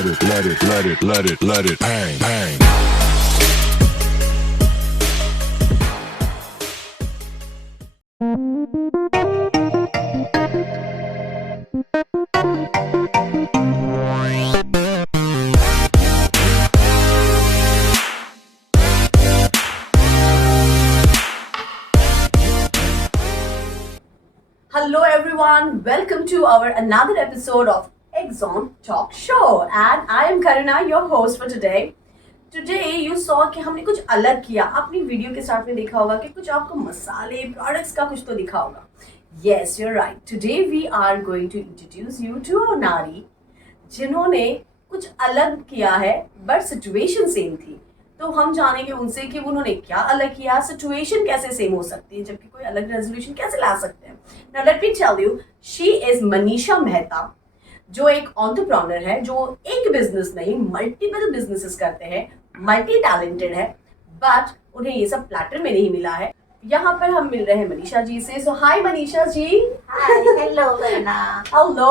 let it bang, bang. Hello everyone, welcome to our another episode of Exxon Talk Show and I am Karuna, your host for today. Today you saw कि हमने कुछ अलग किया. आपने video के साथ में देखा होगा कि कुछ आपको मसाले प्रोडक्ट्स का कुछ तो दिखा होगा. Yes, you're right. Today we are going to introduce you to a नारी जिन्होंने कुछ अलग किया है बट सिचुएशन सेम थी. तो हम जानेंगे उनसे कि उन्होंने क्या अलग किया, सिचुएशन कैसे सेम हो सकती है जबकि कोई अलग रेजोल्यूशन कैसे ला सकते हैं. Now let me tell you, she is Manisha Mehta जो एक एंटरप्रेन्योर है, जो एक बिजनेस नहीं मल्टीपल बिजनेसेस करते हैं, मल्टी टैलेंटेड है, बट उन्हें ये सब प्लेटर में नहीं मिला है. यहाँ पर हम मिल रहे हैं मनीषा जी से. सो हाय Manisha ji. Hi, hello, Verna. Hello,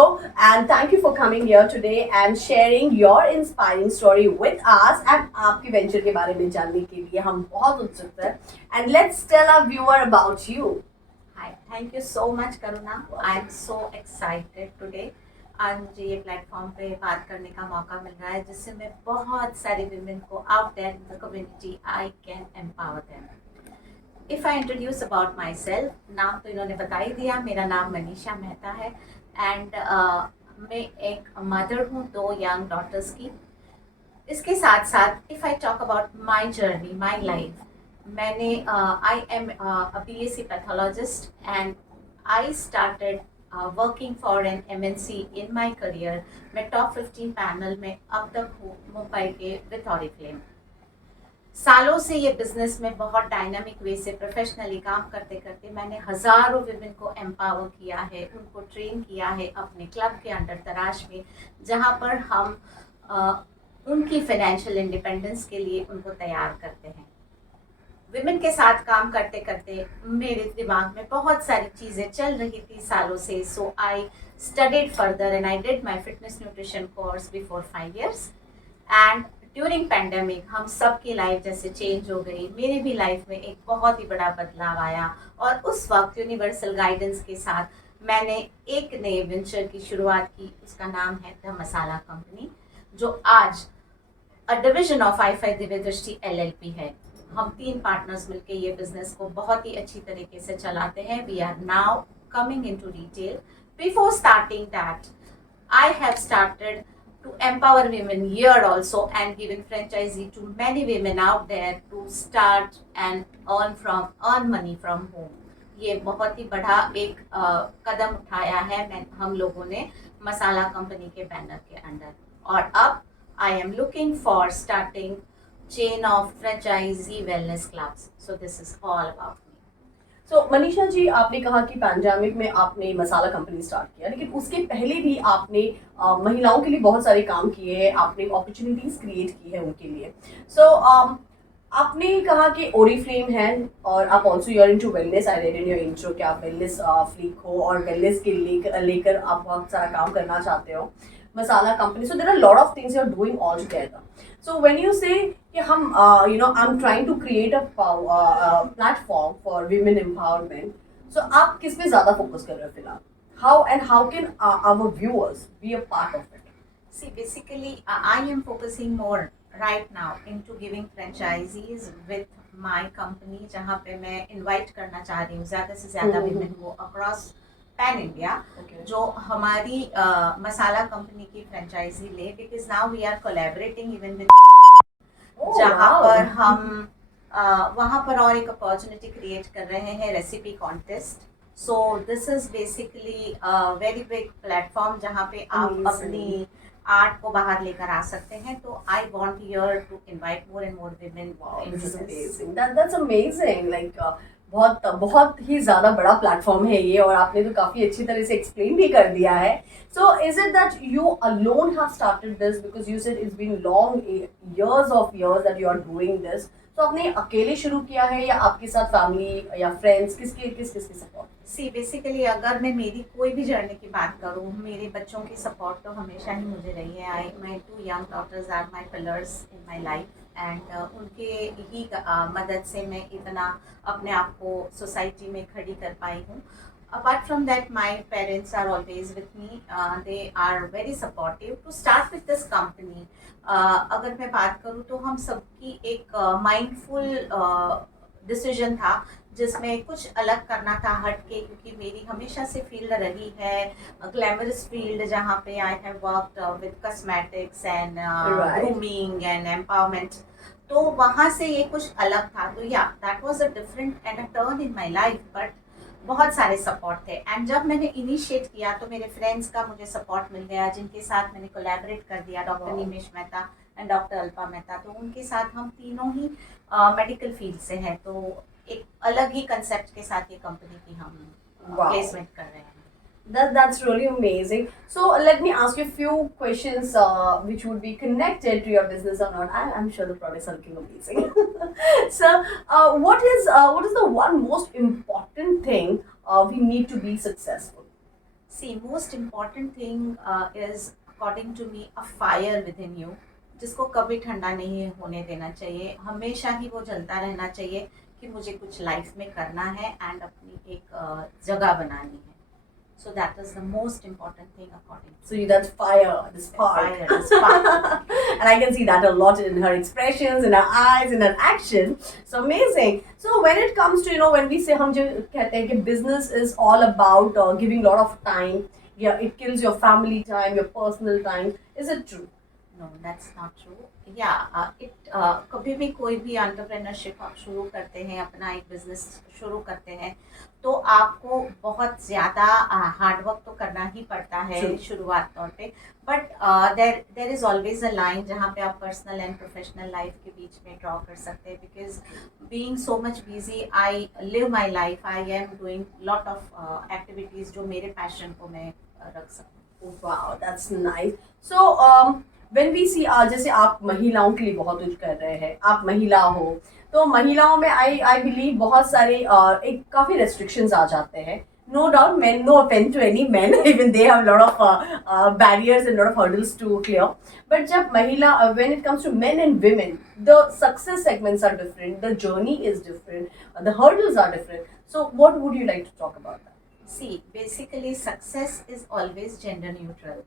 and thank you for coming here today and sharing your inspiring story with us. And आपके वेंचर के बारे में जानने के लिए हम बहुत उत्सुक हैं. And let's tell our viewer about you. Hi, thank you so much, Karuna. I am so excited today. आज मुझे ये प्लेटफॉर्म पे बात करने का मौका मिल रहा है जिससे मैं बहुत सारे विमेन को out there in the community I can empower them. If I introduce about myself, नाम तो इन्होंने बता ही दिया. मेरा नाम मनीषा मेहता है एंड मैं एक मदर हूँ 2 यंग डॉटर्स की. इसके साथ साथ if I talk about my journey, my life, मैंने I am a BSc pathologist and I started working for an MNC in my career. मैं टॉप 15 पैनल में अब तक हूँ मुंबई के विथ ऑरिफ्लेम. सालों से ये बिजनेस में बहुत डायनामिक वे से प्रोफेशनली काम करते करते मैंने हज़ारों विमेन को एम्पावर किया है, उनको ट्रेन किया है अपने क्लब के अंडर तराश में, जहाँ पर हम उनकी फाइनेंशियल इंडिपेंडेंस के लिए उनको तैयार करते हैं. विमेन के साथ काम करते करते मेरे दिमाग में बहुत सारी चीज़ें चल रही थी सालों से. So I studied further and I did my fitness nutrition course before 5 years. And during pandemic हम सब की लाइफ जैसे चेंज हो गई, मेरी भी लाइफ में एक बहुत ही बड़ा बदलाव आया और उस वक्त यूनिवर्सल गाइडेंस के साथ मैंने एक नए वेंचर की शुरुआत की. उसका नाम है द मसाला कंपनी, जो आज अ डिविजन ऑफ आई दिव्य दृष्टि LLP है. हम 3 पार्टनर्स मिलकर ये बिजनेस को बहुत ही अच्छी तरीके से चलाते हैं. We are now coming into retail. Before starting that I have started to empower women here also and giving franchisee to many women out there to start and earn money from home. ये बहुत ही बड़ा एक कदम उठाया है हम लोगों ने masala company के बैनर के अंडर. और अब I am looking for starting chain of franchise wellness clubs. So this is all about. तो मनीषा जी, आपने कहा कि पैंडेमिक में आपने मसाला कंपनी स्टार्ट किया, लेकिन उसके पहले भी आपने महिलाओं के लिए बहुत सारे काम किए हैं, आपने अपॉर्चुनिटीज क्रिएट की है उनके लिए. सो आपने कहा कि ओरिफ्लेम है और आप also your into wellness. I read in your intro कि आप वेलनेस फ्रीक हो और वेलनेस के लेकर आप बहुत सारा काम करना चाहते हो. Masala company, so there are lot of things you are doing all together. So when you say कि हम I'm trying to create a platform for women empowerment, so आप किस पे ज़्यादा फोकस कर रहे हो फिलहाल? How can our viewers be a part of it? See, basically, I am focusing more right now into giving franchisees with my company, जहाँ पे मैं invite करना चाह रही हूँ ज़्यादा से ज़्यादा women को across पैन इंडिया, जो हमारी मसाला कंपनी की फ्रेंचाइजी ले. Because now we are collaborating even with, जहाँ पर हम वहाँ पर और एक अपॉर्चुनिटी क्रिएट कर रहे हैं, recipe contest. So this is basically very big platform जहाँ पे आप अपनी आर्ट को बाहर लेकर आ सकते हैं. तो I want here to invite more and more women. That's amazing. Like बहुत ही ज़्यादा बड़ा प्लेटफॉर्म है ये, और आपने तो काफ़ी अच्छी तरह से एक्सप्लेन भी कर दिया है. So is it that you alone have started this, because you said it's been long years that you are doing this. तो आपने अकेले शुरू किया है या आपके साथ फैमिली या फ्रेंड्स, किसके सपोर्ट? सी बेसिकली अगर मैं मेरी कोई भी जर्नी की बात करूँ, मेरे बच्चों की सपोर्ट तो हमेशा ही मुझे रही है। I my 2 young daughters are my pillars in my life and उनके ही मदद से मैं इतना अपने आप को सोसाइटी में खड़ी कर पाई हूँ। Apart from that, my parents are always with me. They are very supportive. To start with this company, अगर मैं बात करूँ तो हम सबकी एक माइंडफुल डिसीजन था जिसमें कुछ अलग करना था हट के, क्योंकि मेरी हमेशा से फील्ड रही है ग्लैमरस फील्ड, जहाँ पे I have worked with cosmetics and grooming and empowerment. तो वहाँ से ये कुछ अलग था, तो या that was a different and a turn in my life, but बहुत सारे सपोर्ट थे। एंड जब मैंने इनिशिएट किया तो मेरे फ्रेंड्स का मुझे सपोर्ट मिल गया, जिनके साथ मैंने कोलैबोरेट कर दिया, doctor Nimesh Mehta and doctor Alpa Mehta. तो उनके साथ हम तीनों ही मेडिकल फील्ड से हैं, तो एक अलग ही कंसेप्ट के साथ ये कंपनी की हम प्लेसमेंट कर रहे हैं। That's really amazing. So let me ask you a few questions which would be connected to your business or not. I'm sure the products are looking amazing. So what is the one most important thing we need to be successful? See, most important thing is according to me a fire within you, जिसको कभी ठंडा नहीं होने देना चाहिए, हमेशा ही वो जलता रहना चाहिए कि मुझे कुछ लाइफ में करना है एंड अपनी एक जगह बनानी है। So that is the most important thing according to me. So that's fire, the spark. Fire, the spark. And I can see that a lot in her expressions, in her eyes, in her action. So amazing. So when it comes to, when we say हम जो कहते हैं कि business is all about giving lot of time, yeah, it kills your family time, your personal time. Is it true? No, that's not true. कभी भी कोई भी entrepreneurship आप शुरू करते हैं, अपना एक बिजनेस शुरू करते हैं, तो आपको बहुत ज़्यादा हार्ड वर्क तो करना ही पड़ता है शुरुआत तौर पे, but there is always a line जहाँ पे आप पर्सनल एंड प्रोफेशनल लाइफ के बीच में ड्रॉ कर सकते हैं। Because being so much busy, I live my life, I am doing lot of activities जो मेरे पैशन को मैं रख सकूँ। Wow, that's nice. So when we see जैसे आप महिलाओं के लिए बहुत कुछ कर रहे हैं, आप महिला हो, तो महिलाओं में आई बिलीव बहुत सारे एक काफी रेस्ट्रिक्शंस आ जाते हैं। No doubt, men, no offense to any men, even they have a lot of barriers and a lot of hurdles to clear. But जब महिला, when it comes to men and women, the success segments are different, the journey is different, the hurdles are different. So what would you like to talk about that? See, basically success is always gender neutral.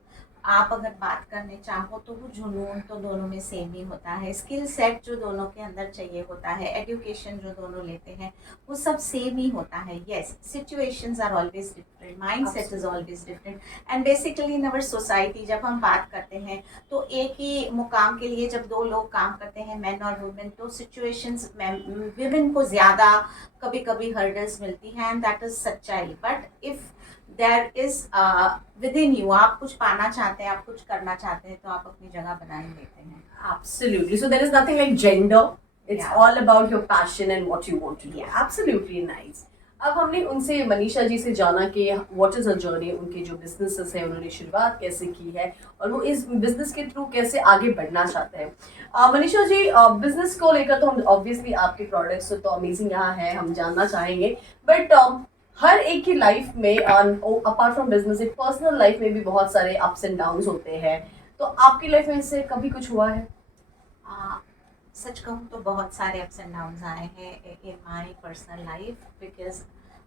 आप अगर बात करने चाहो तो वो जुनून तो दोनों में सेम ही होता है, स्किल सेट जो दोनों के अंदर चाहिए होता है, एजुकेशन जो दोनों लेते हैं वो सब सेम ही होता है। Yes, situations are always different, mindset is always different, and basically in our society जब हम बात करते हैं तो एक ही मुकाम के लिए जब दो लोग काम करते हैं, मैन और वुमेन, तो सिचुएशंस विमेन को ज़्यादा कभी कभी हर्डल्स मिलती हैं, एंड दैट इज सच्चाई। But if there is within you, आप कुछ पाना चाहते हैं, आप कुछ करना चाहते हैं, तो आप अपनी जगह बना ही लेते हैं। Absolutely. So there is nothing like gender. It's Yeah. all about your passion and what you want to do. Yeah. Absolutely nice. अब हमने उनसे, मनीषा जी से जाना कि व्हाट इज अ जर्नी, उनके जो बिजनेसेस है उन्होंने शुरुआत कैसे की है और वो इस बिजनेस के थ्रू कैसे आगे बढ़ना चाहते हैं। मनीषा जी, बिजनेस को लेकर तो हम ऑब्वियसली आपके प्रोडक्ट्स तो अमेजिंग यहाँ है, हम जानना चाहेंगे, बट हर एक की लाइफ में अपार्ट फ्रॉम बिजनेस एक पर्सनल लाइफ में भी बहुत सारे अप्स एंड डाउन्स होते हैं, तो आपकी लाइफ में इससे कभी कुछ हुआ है? सच कहूँ तो बहुत सारे अप्स एंड डाउन्स आए हैं in my personal life, because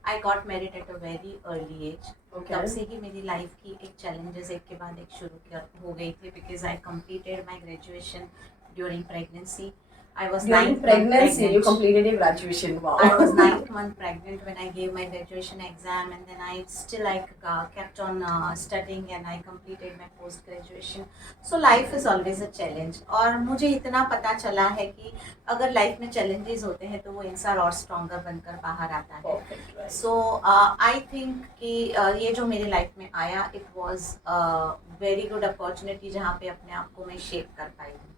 I got married at a very early age. तब से ही मेरी लाइफ की एक चैलेंजेस एक के बाद एक शुरू हो गई थी, because I completed my graduation during pregnancy. I was During 9th month pregnancy, pregnant. you completed your graduation. Wow. I was 9th month pregnant when I gave my graduation exam, and then I still kept on studying, and I completed my post graduation. So life is always a challenge. और मुझे इतना पता चला है कि अगर life में challenges होते हैं तो वो इंसान और stronger बनकर बाहर आता है। Perfect, right. So I think कि ये जो मेरी लाइफ में आया, it was a very good opportunity जहाँ पे अपने आप को मैं shape कर पाई हूँ।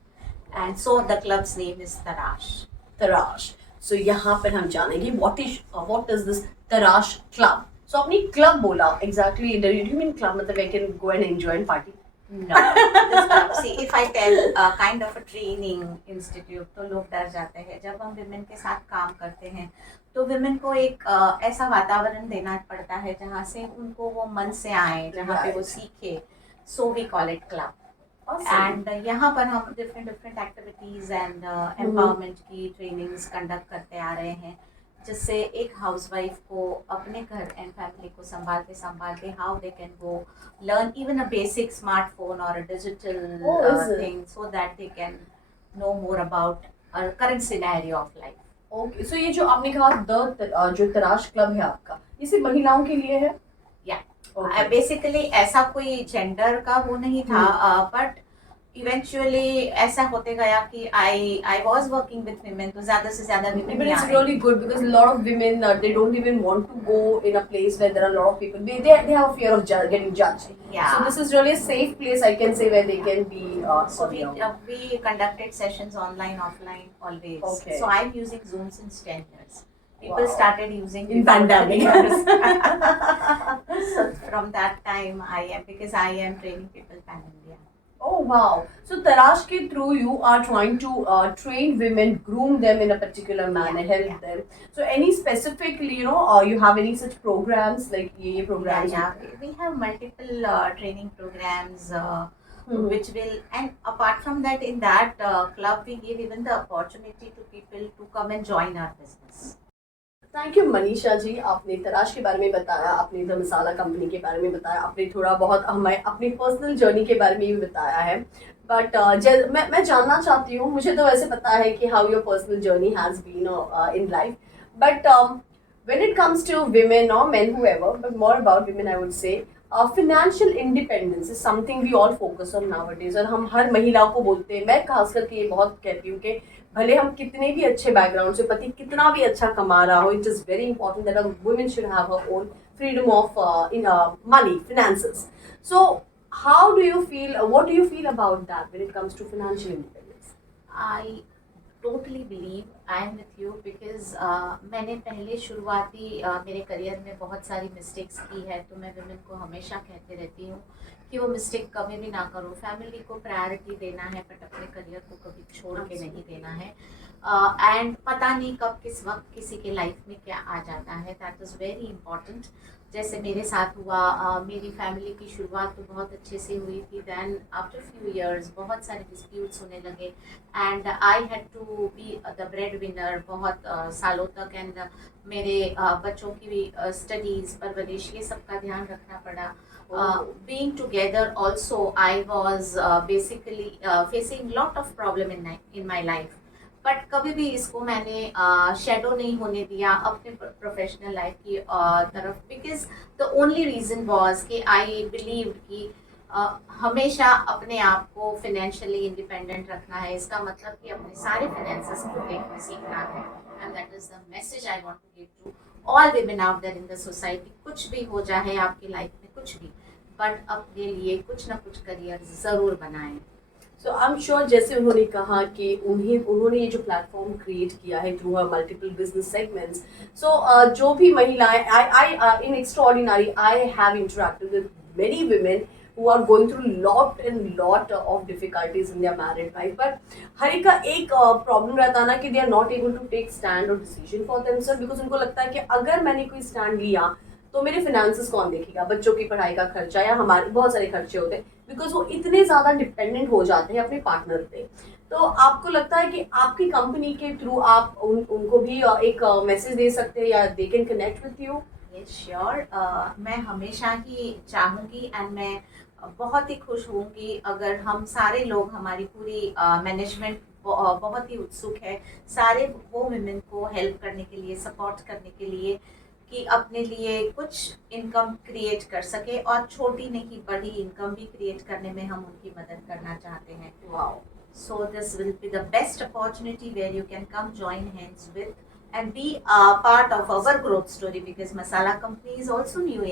And so the club's name is Tarash. Tarash. So यहाँ पर हम जानेंगे what is this Tarash club? So आपने club बोला, exactly do you mean club मतलब I can go and enjoy and party? No, this club. See, if I tell kind of a training institute, तो लोग डर जाते हैं. जब हम women के साथ काम करते हैं, तो women को एक ऐसा वातावरण देना पड़ता है जहाँ से उनको वो मन से आए, जहाँ पे वो सीखे. So we call it club. Awesome. And यहाँ पर हम different activities and empowerment की trainings conduct करते आ रहे हैं, जिससे एक हाउसवाइफ को अपने घर एंड फैमिली को संभालते how they can go learn even a basic smartphone or a digital thing so that they can know more about current scenario of life. Okay, so ये जो आपने कहा जो तराश क्लब है आपका, ये सिर्फ महिलाओं के लिए है? या बेसिकली ऐसा कोई जेंडर का वो नहीं था, बट इवेंचुअली ऐसा होते गया कि I was working with women, तो ज्यादा से ज्यादा women. But it's really good because a lot of women they don't even want to go in a place where there are a lot of people. They have a fear of getting judged. Yeah. So this is really a safe place, I can say, where they can be. So we conducted sessions online, offline, always. Okay. So I'm using Zoom since 10 years. People Wow. started using In before pandemic. 10 years. So from that time because I am training people pan India. Oh wow! So Tarash ke through you are trying to train women, groom them in a particular manner, help them. So any specifically, you have any such programs like ye programs? Yeah. We have multiple training programs which will, and apart from that, in that club we give even the opportunity to people to come and join our business. Thank you Manisha ji, आपने तराश के बारे में बताया, आपने the masala company के बारे में बताया, आपने थोड़ा बहुत हमें अपनी पर्सनल जर्नी के बारे में भी बताया है. बट मैं जानना चाहती हूँ, मुझे तो वैसे पता है कि how your personal journey has been in life, but when it comes to women or men, whoever, but more about women, I would say, financial independence is something we all focus on nowadays. और हम हर महिला को बोलते हैं, मैं खास करके ये बहुत कहती हूँ कि भले हम कितने भी अच्छे बैकग्राउंड से, पति कितना भी अच्छा कमा रहा हो, it is very important that a women should have her own freedom of money, finances. So how do you feel, what do you feel about that when it comes to financial independence? I totally believe I am with you because मैंने पहले शुरुआती मेरे career में बहुत सारी mistakes की है, तो मैं वुमेन को हमेशा कहती रहती हूँ कि वो मिस्टेक कभी भी ना करो. फैमिली को प्रायोरिटी देना है, बट अपने करियर को कभी छोड़ के नहीं देना है. एंड पता नहीं कब किस वक्त किसी के लाइफ में क्या आ जाता है, दैट इज़ वेरी इंपॉर्टेंट. जैसे मेरे साथ हुआ, मेरी फैमिली की शुरुआत तो बहुत अच्छे से हुई थी, दैन आफ्टर फ्यू इयर्स बहुत सारे डिस्प्यूट्स होने लगे and I had to be the breadwinner बहुत सालों तक. एंड मेरे बच्चों की भी स्टडीज़, परवरिश, ये सब का ध्यान रखना पड़ा. Being together also, I was basically facing lot of problem in my life. But कभी भी इसको मैंने शेडो नहीं होने दिया अपने प्रोफेशनल लाइफ की तरफ, because the only reason was कि आई बिलीव कि हमेशा अपने आप को फाइनेंशियली इंडिपेंडेंट रखना है. इसका मतलब कि अपने सारे फाइनेंसेस को देखना सीखना है. And that is the message I want to give to all women out there in the society. कुछ भी हो जाए आपकी लाइफ में, कुछ भी, बट अपने लिए कुछ ना कुछ करियर ज़रूर बनाएं. सो आई एम श्योर, जैसे उन्होंने कहा कि उन्होंने ये जो प्लेटफॉर्म क्रिएट किया है through her multiple business segments, so जो भी महिलाएं, I in extraordinary I have interacted with many women who are going through lot of difficulties in their married life, but हर एक का एक प्रॉब्लम रहता है ना कि they are not able to take stand or decision for themselves, because उनको लगता है कि अगर मैंने कोई स्टैंड लिया तो मेरे फाइनेंसेस कौन देखेगा, बच्चों की पढ़ाई का खर्चा या हमारे बहुत सारे खर्चे होते हैं, बिकॉज वो इतने ज़्यादा डिपेंडेंट हो जाते हैं अपने पार्टनर पे. तो आपको लगता है कि आपकी कंपनी के थ्रू आप उनको भी एक मैसेज दे सकते हैं या they can connect with you? Yes sure, मैं हमेशा ही चाहूँगी एंड मैं बहुत ही खुश होंगी अगर हम सारे लोग, हमारी पूरी मैनेजमेंट बहुत ही उत्सुक है सारे वो वुमेन को हेल्प करने के लिए, सपोर्ट करने के लिए कि अपने लिए कुछ इनकम क्रिएट कर सके, और छोटी नहीं बड़ी इनकम भी क्रिएट करने में हम उनकी मदद करना चाहते हैं. Wow. So this will be the best opportunity where you can come join hands with and be a part of our growth story, because Masala company is also new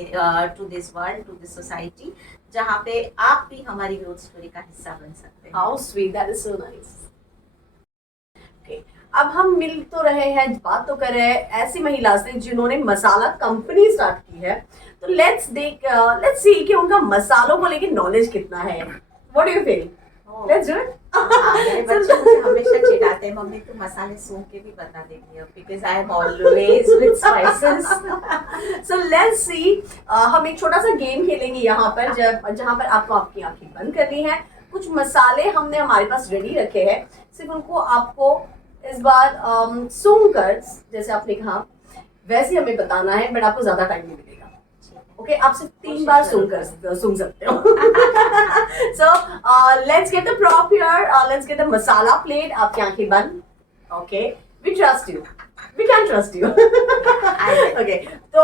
to this world, to this society, जहाँ पे आप भी हमारी growth story का हिस्सा बन सकते हैं. How sweet, that is so nice. Okay. अब हम मिल तो रहे हैं, बात तो कर रहे हैं ऐसी महिला से जिन्होंने मसाला कंपनी स्टार्ट की है, तो लेट्स सी कि उनका मसालों को लेकर नॉलेज कितना है. What do you feel? Oh. Let's do it. मेरे बच्चे मुझे हमेशा चिढ़ाते हैं, मम्मी तुम मसाले सूंघ के भी बता देती हो, because I am always with spices. So let's see. हम एक छोटा सा गेम खेलेंगे यहाँ पर, जहाँ पर आपको आपकी आंखें बंद करनी है. कुछ मसाले हमने हमारे पास रेडी रखे हैं, सिर्फ उनको आपको इस बार सूंघ कर, जैसे आपने कहा वैसे हमें बताना है, बट आपको ज्यादा टाइम नहीं मिलेगा. ओके, आप सिर्फ 3 बार सूंघ सकते हो. So let's get the prop here, let's get the masala plate. आपकी आंखें बंद. Okay, we trust you, we can trust you. Okay, तो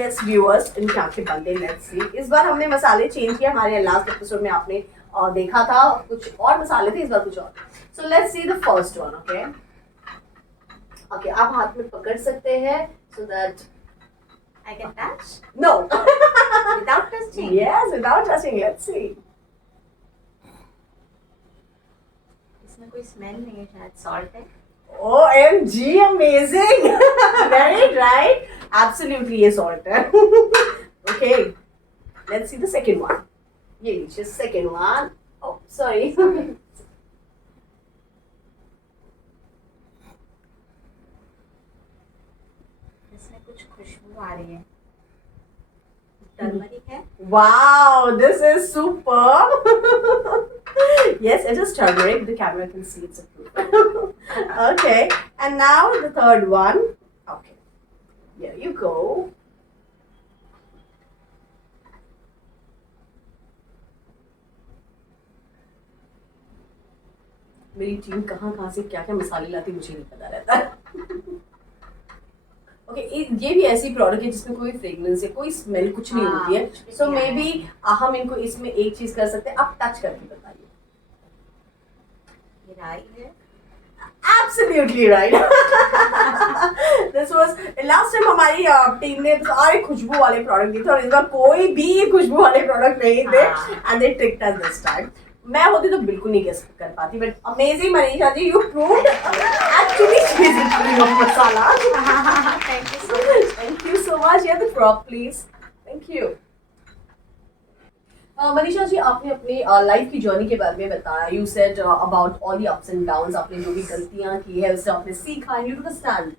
यस व्यूअर्स, इनकी आंखें बंद है. Let's see. इस बार हमने मसाले चेंज किया. हमारे लास्ट एपिसोड में आपने देखा था कुछ और मसाले थे, इस बार कुछ और. So let's see the first one. Okay okay, आप हाथ में पकड़ सकते हैं so that I can touch no without touching. yes, without touching. Let's see. इसमें कोई स्मेल नहीं है, शायद सॉल्ट है. OMG, amazing. Very right. Absolutely, ये salt है. Okay, let's see the second one. ये लीजिए second one. Oh, sorry. इसमें कुछ खुशबू आ रही है. टर्मरिक है. Wow, this is superb. Yes, it is turmeric. The camera can see it's a proof. Okay, and now the third one. Okay, here you go. मेरी team कहाँ से क्या क्या मसाले लाती मुझे नहीं पता रहता. ओके, ये भी ऐसी प्रोडक्ट है जिसमें कोई फ्रेग्रेंस है, कोई स्मेल कुछ नहीं होती है. सो मे बी हम इनको इसमें एक चीज कर सकते हैं. आप टच करके बताइए. ये राई है. Absolutely right. This was last time हमारी टीम ने सारे खुशबू वाले प्रोडक्ट दिए थे, और इस बार कोई भी खुशबू वाले प्रोडक्ट नहीं थे. And they tricked us this time. मैं होती तो बिल्कुल नहीं गेस कर पाती, but amazing Manisha ji, you proved actually she is इटली of masala. Thank you so much. Thank you so much. Yeah, the prop please. Thank you. Manisha ji, आपने अपनी लाइफ की जर्नी के बारे में बताया. You said about all the ups and downs. आपने जो भी गलतियां की है उससे आपने सीखा. You understand.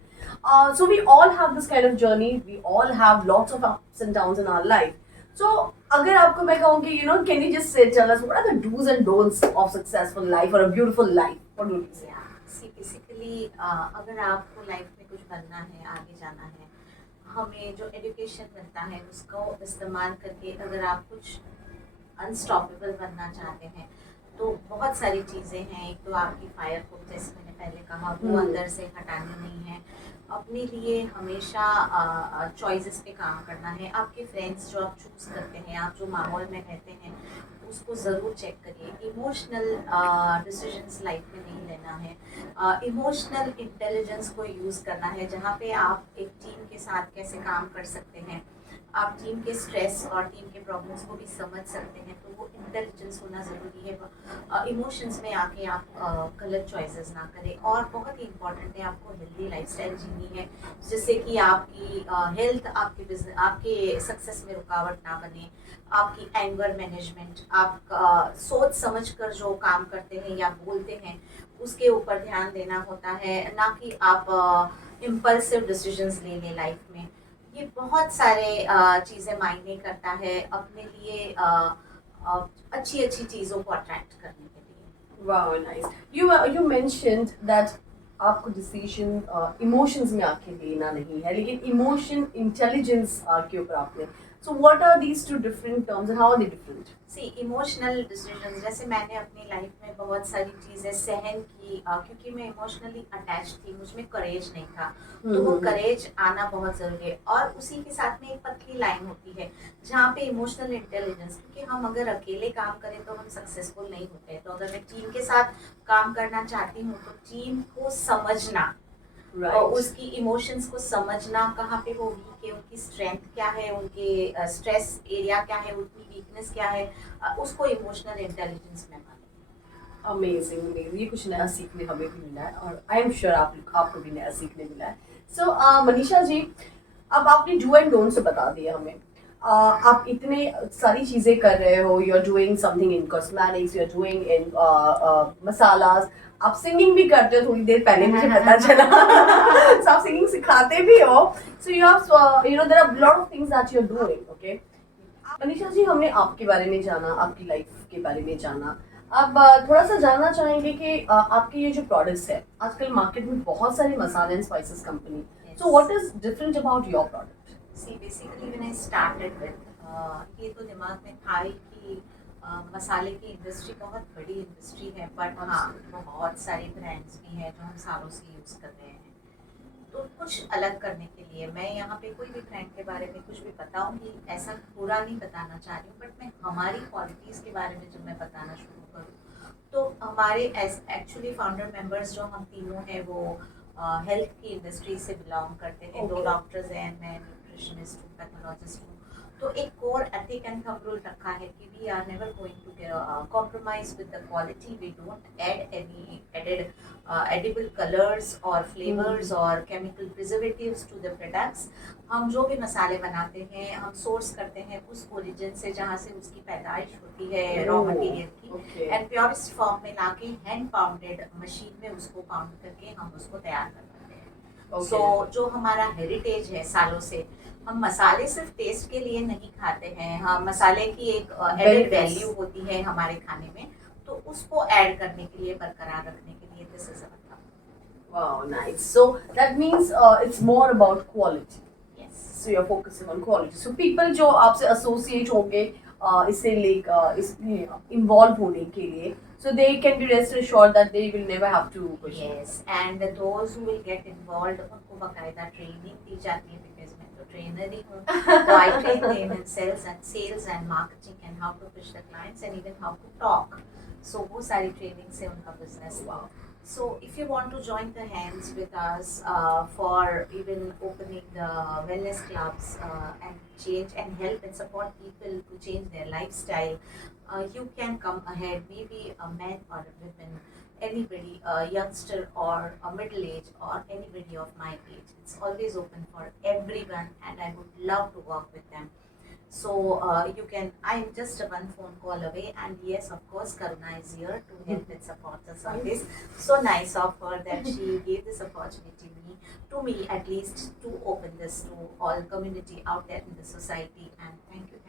So we all have this kind of journey. We all have lots of ups and downs in our life. So अगर आपको मैं कहूँगी, you know, can you just tell us what are the do's and don'ts of successful life or a beautiful life? What would you say? See, basically अगर आपको life में कुछ बनना है, आगे जाना है, हमें जो एजुकेशन मिलता है उसको इस्तेमाल करके अगर आप कुछ अनस्टॉपेबल बनना चाहते हैं तो बहुत सारी चीज़ें हैं. एक तो आपकी फायर को, जैसे मैंने पहले कहा, वो अंदर से हटानी नहीं है. अपने लिए हमेशा चॉइसेस पे काम करना है. आपके फ्रेंड्स जो आप चूज़ करते हैं, आप जो माहौल में रहते हैं, उसको ज़रूर चेक करिए. इमोशनल डिसीजंस लाइफ में नहीं लेना है. इमोशनल इंटेलिजेंस को यूज़ करना है, जहाँ पे आप एक टीम के साथ कैसे काम कर सकते हैं, आप टीम के स्ट्रेस और टीम के प्रॉब्लम्स को भी समझ सकते हैं. तो वो इंटेलिजेंस होना ज़रूरी है. इमोशंस में आके आप गलत चॉइसेस ना करें. और बहुत ही इम्पॉर्टेंट है, आपको हेल्दी लाइफस्टाइल जीनी है, जिससे कि आपकी हेल्थ, आपके बिजनेस, आपके सक्सेस में रुकावट ना बने. आपकी एंगर मैनेजमेंट, आप सोच समझ कर जो काम करते हैं या बोलते हैं उसके ऊपर ध्यान देना होता है, ना कि आप इम्पल्सिव डिसीजंस ले लें लाइफ में. ये बहुत सारे चीज़ें मायने करता है अपने लिए अच्छी अच्छी चीज़ों को अट्रैक्ट करने के लिए. Wow, nice. You mentioned that आपको डिसीजन इमोशंस में आके लेना नहीं है, लेकिन इमोशन इंटेलिजेंस के ऊपर आपने. So what are these two different terms and how are they different? See, emotional decisions, जैसे मैंने अपनी लाइफ में बहुत सारी चीज़ें सहन की, क्योंकि मैं इमोशनली अटैच थी, मुझमें करेज नहीं था. तो वो करेज आना बहुत ज़रूरी है. और उसी के साथ में एक पतली लाइन होती है जहाँ पे इमोशनल इंटेलिजेंस, क्योंकि हम अगर अकेले काम करें तो हम सक्सेसफुल नहीं होते. तो अगर मैं टीम के साथ काम करना चाहती हूँ तो टीम को समझना, और उसकी इमोशंस को समझना, कहाँ पे वो वीक है, उनकी स्ट्रेंथ क्या है, उनके स्ट्रेस एरिया क्या है, उनकी वीकनेस क्या है, उसको इमोशनल इंटेलिजेंस में माने. Amazing amazing. ये कुछ नया सीखने हमें भी मिला है, और आई एम श्योर आपको भी नया सीखने मिला है. सो मनीषा जी, अब आपने डू एंड डोंट से बता दिया हमें. आप इतने सारी चीजें कर रहे हो, you are doing something in cosmetics, you are doing in masalas, आप सिंगिंग भी करते हो, थोड़ी देर पहले मुझे पता चला। So, आप सिंगिंग सिखाते भी हो, so you have you know there are lot of things that you are doing, okay. Manisha ji, हमने आपके बारे में जाना, आपकी लाइफ के बारे में जाना। अब थोड़ा सा जानना चाहेंगे कि आपके ये जो प्रोडक्ट्स है, आजकल मार्केट में बहुत सारे मसाले and spices company, so what is different about your product? See, basically when I started with ये तो दिमाग में था ही कि मसाले की इंडस्ट्री बहुत बड़ी इंडस्ट्री है, बट हाँ बहुत सारे ब्रांड्स भी हैं जो हम सालों से यूज़ कर रहे हैं। तो कुछ अलग करने के लिए मैं यहाँ पे कोई भी ब्रांड के बारे में कुछ भी बताऊँगी, ऐसा पूरा नहीं बताना चाह रही हूँ, बट मैं हमारी क्वालिटीज़ के बारे में जब मैं बताना शुरू करूँ तो हमारे एक्चुअली फाउंडर मेंबर्स जो हम तीनों हैं वो हेल्थ की इंडस्ट्री से बिलोंग करते हैं। दो डॉक्टर्स हैं, मैं न्यूट्रिशनिस्ट हूँ, पैथोलॉजिस्ट हूँ। तो एक core ethic and thumb rule रखा है कि we are never going to compromise with the quality. We don't add any added edible colors or flavors or chemical preservatives to the products। हम जो भी मसाले बनाते हैं हम सोर्स करते हैं उस ओरिजिन से जहाँ से उसकी पैदाइश होती है रॉ मटेरियल की, एंड प्योरेस्ट फॉर्म में लाके हैंड पाउंडेड मशीन में उसको पाउंड करके हम उसको तैयार करते हैं। सो जो हमारा हेरिटेज है सालों से, हम मसाले सिर्फ टेस्ट के लिए नहीं खाते हैं, हम मसाले की एक एडेड वैल्यू होती है हमारे खाने में, तो उसको ऐड करने के लिए, बरकरार रखने के लिए this is our company. Wow, nice. So that means it's more about quality. Yes. So you're focusing on quality. So people जो आपसे associate होंगे इससे इसमें involve होने के लिए, so they can be rest assured that they will never have to push. Yes, and those who will get involved उनको बकायदा ट्रेनिंग दी जाती है, because मैं तो ट्रेनर ही हूँ। तो I train them in sales and marketing and how to push the clients and even how to talk. So वो सारी ट्रेनिंग से उनका business. Wow. So if you want to join the hands with us for even opening the wellness clubs and change and help and support people to change their lifestyle, you can come ahead, maybe a man or a woman, anybody, a youngster or a middle age or anybody of my age. It's always open for everyone and I would love to work with them. So you can, I'm just a one phone call away, and yes, of course, Karuna is here to help and support us on this. So nice of her that she gave this opportunity to me at least, to open this to all community out there in the society. And thank you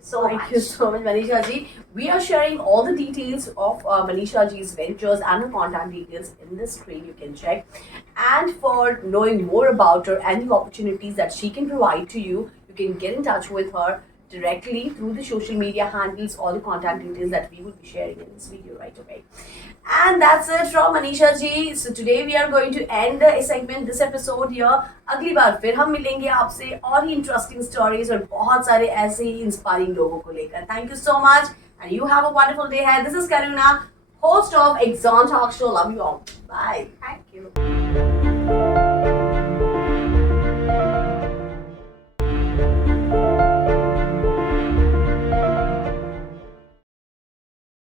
so much. Thank you so much, Manisha ji. We are sharing all the details of Manisha ji's ventures and her contact details in the screen. You can check. And for knowing more about her and the opportunities that she can provide to you, you can get in touch with her directly through the social media handles or the contact details that we will be sharing in this video right away. And that's it from Manisha ji. So today we are going to end the segment, this episode here. अगली बार फिर हम मिलेंगे आपसे और ही interesting stories और बहुत सारे ऐसे ही इंस्पायरिंग लोगों को लेकर। Thank you so much and you have a wonderful day ahead. This is Karuna, host of Exxon Talk Show. Love you all. Bye. Thank you.